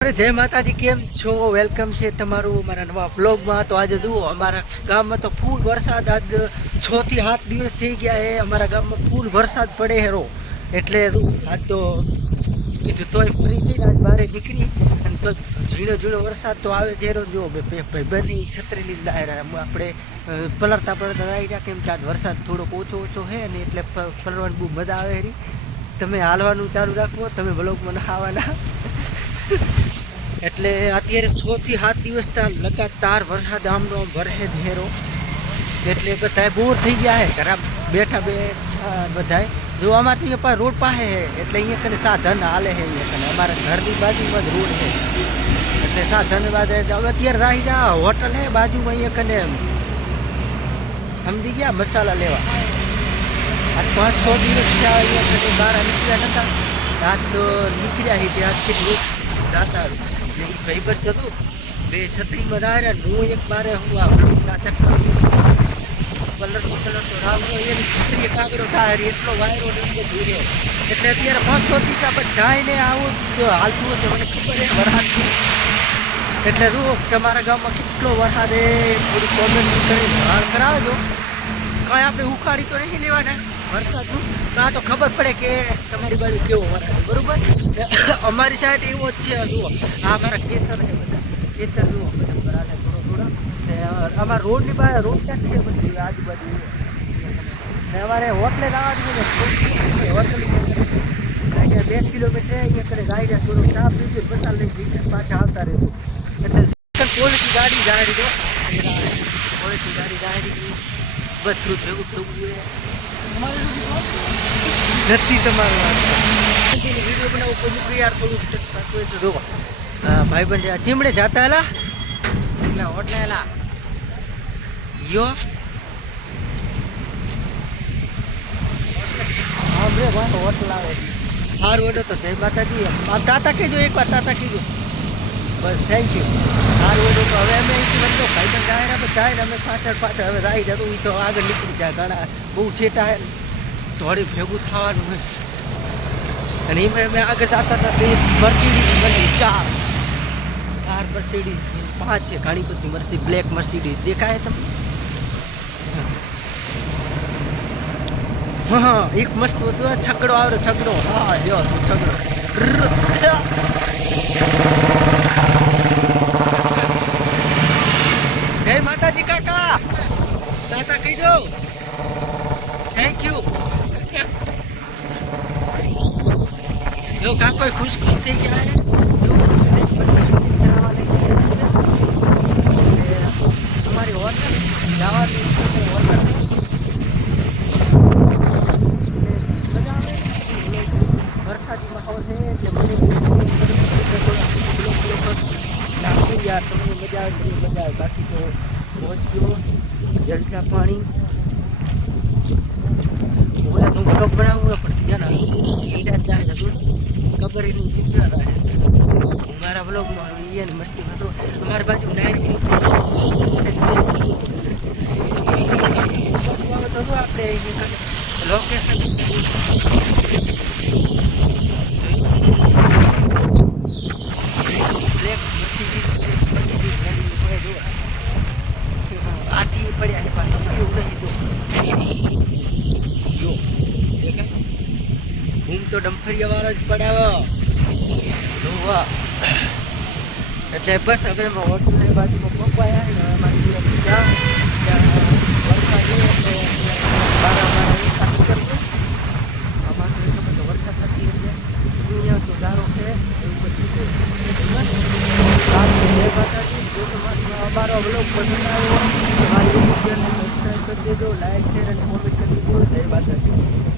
જય માતાજી, કેમ છો? વેલકમ છે તમારું મારા નવા બ્લોગમાં તો આજે જુઓ, અમારા ગામમાં તો ફૂલ વરસાદ આજ છ થી સાત દિવસ થઈ ગયા એ અમારા ગામમાં ફૂલ વરસાદ પડે હેરો એટલે આજ તો કીધું તોય ફ્રી થઈને આજ બહાર નીકળી. અને તો ઝીણો ઝીણો વરસાદ તો આવે છે હેરો જુઓ ભાઈ ભાઈબંધની છત્રી લીધા હેરા આપણે પલરતા પલરતા આવી રહ્યા કેમ કે આજ વરસાદ થોડોક ઓછો ઓછો છે અને એટલે ફરવાની બહુ મજા આવે હેરી તમે હાલવાનું ચાલુ રાખો. તમે બ્લોગમાં નહાવાના એટલે અત્યારે છ થી સાત દિવસ લગાતાર વરસાદ આમનો વરહે હેરો એટલે બધાએ બોર થઈ ગયા હે ખરાબ બેઠા બેઠા બધાય. જો અમારથી પા રોડ પાસે હે, એટલે અહીંયા કને સાધન હાલે હે અહીંયા કને. અમારા ઘરની બાજુમાં જ રોડ છે એટલે સાધન બાદ હવે અત્યારે રાહી જા હોટલ હે, બાજુમાં અહીંયા કને સમજી ગયા? મસાલા લેવા. આ પાંચ છ દિવસ થયા અહીંયા કને બહાર નીકળ્યા નતા. રાત તો નીકળ્યા હી ત્યાં કેટલું ઈ ભાઈબંધ હતું. બે છત્રી બધા ને હું એક બારે હું આ ના ચક્કર કલર નો કલર તો રાવનો એની છત્રી એક આગળ થાય એટલો વાયરો ને બધું એટલે અત્યારે પાંચસો આપણે જાઈને આવું હાલતું હશે, મને ખબર હે વરસાદ એટલે જુઓ, તમારા ગામમાં કેટલો વરસાદ એ થોડી કોમેન્ટ કરી જાણ કરાવજો. કાંઈ આપણે ઉખાડી તો નહીં લેવાના. વરસાદનું તો આ તો ખબર પડે કે તમારી બાજુ કેવો વરસાદ છે, બરોબર? અમારી સાઈડ એવો જ છે જુઓ. આ અમારા ખેતર છે બધા. ખેતર જુઓ બધા બરાબર થોડો થોડો. ને અમારા રોડની પાસે રોડ ક્યાંક છે બધી આજુબાજુ. ને અમારે હોટલે જવાનું છે ને હોટલ અહીંયા બે કિલોમીટર અહીંયા કરે ગાડી થોડું સ્ટાફ દીધું પચાસ લઈ જઈને પાછા આવતા રહેવું એટલે ક્વોલિટી ગાડી જાહેરી દો. ક્વોલિટી ગાડી જાહેરી બધું ભેગું થવું જોઈએ નથી તમારું વીડિયો બનાવો કોઈ યાર થોડું થતું તો જોવો. હા ભાઈબંધ ચીમડે જાતા હલા? એટલે હોટલે હેલા. યો. હા વાંધો હોટલ આવે. સારું ઓડો તો જય માતાજી. આ તાતા કહેજો એકવાર તાતા કહેજો બસ થેન્ક યુ સારું હતું હવે અમે અહીંથી ભાઈ પણ જાય અમે જાય ને અમે પાછળ પાછળ હવે જાય જતું એ તો આગળ નીકળી જાય, ઘણા બહુ છેટા હે. થોડી ભેગું થવાનું હોય. અને એમાં અમે આગળ જતા હતા તે મરસીડી બની, ચાર. ચાર મર્સિડીઝ પાંચ છે, ઘણી બધી મર્સી બ્લેક મર્સિડીઝ દેખાય તમને? હા એક મસ્ત હતું છકડો આવ્યો છકડો. હા જો છકડો જય માતાજી કાકા તાતા કહી દો થેન્ક યુ જો કાકો ખુશ ખુશ થઈ ગયા તમારી હોટલ જવાની હોટલ વરસાદી માહોલ છે એટલે મજા આવે મજા આવે બાકી તો પહોંચ્યો જલસા પાણી ઓલા તો બ્લોગ બનાવું પણ ત્યાં જાય ય કેટલા થાય મારા બ્લોગમાં ને મસ્તી હતો અમારી બાજુ ડાયરેક્ટ આપણે લોકેશન બ્લેક આથી પડ્યા છે પાછા એવું નહીં જો જો દેખાય હું તો ડમ્ફરિયા વાળા જ પડાવો. ધોવા એટલે બસ હવે હોટલની બાજુમાં પપ્પાયા ને હવે ત્યાં વરસાદ છે એટલે બારા બારા એ કાઢી કરજો આમાં તો બધો વરસાદ નથી એટલે ગારો છે. એવું બધું અમારો બ્લોગ પસંદ આવ્યો મારી કરી દેજો લાઈક શેર અને કોમેન્ટ કરી દેજો. જય માતાજી.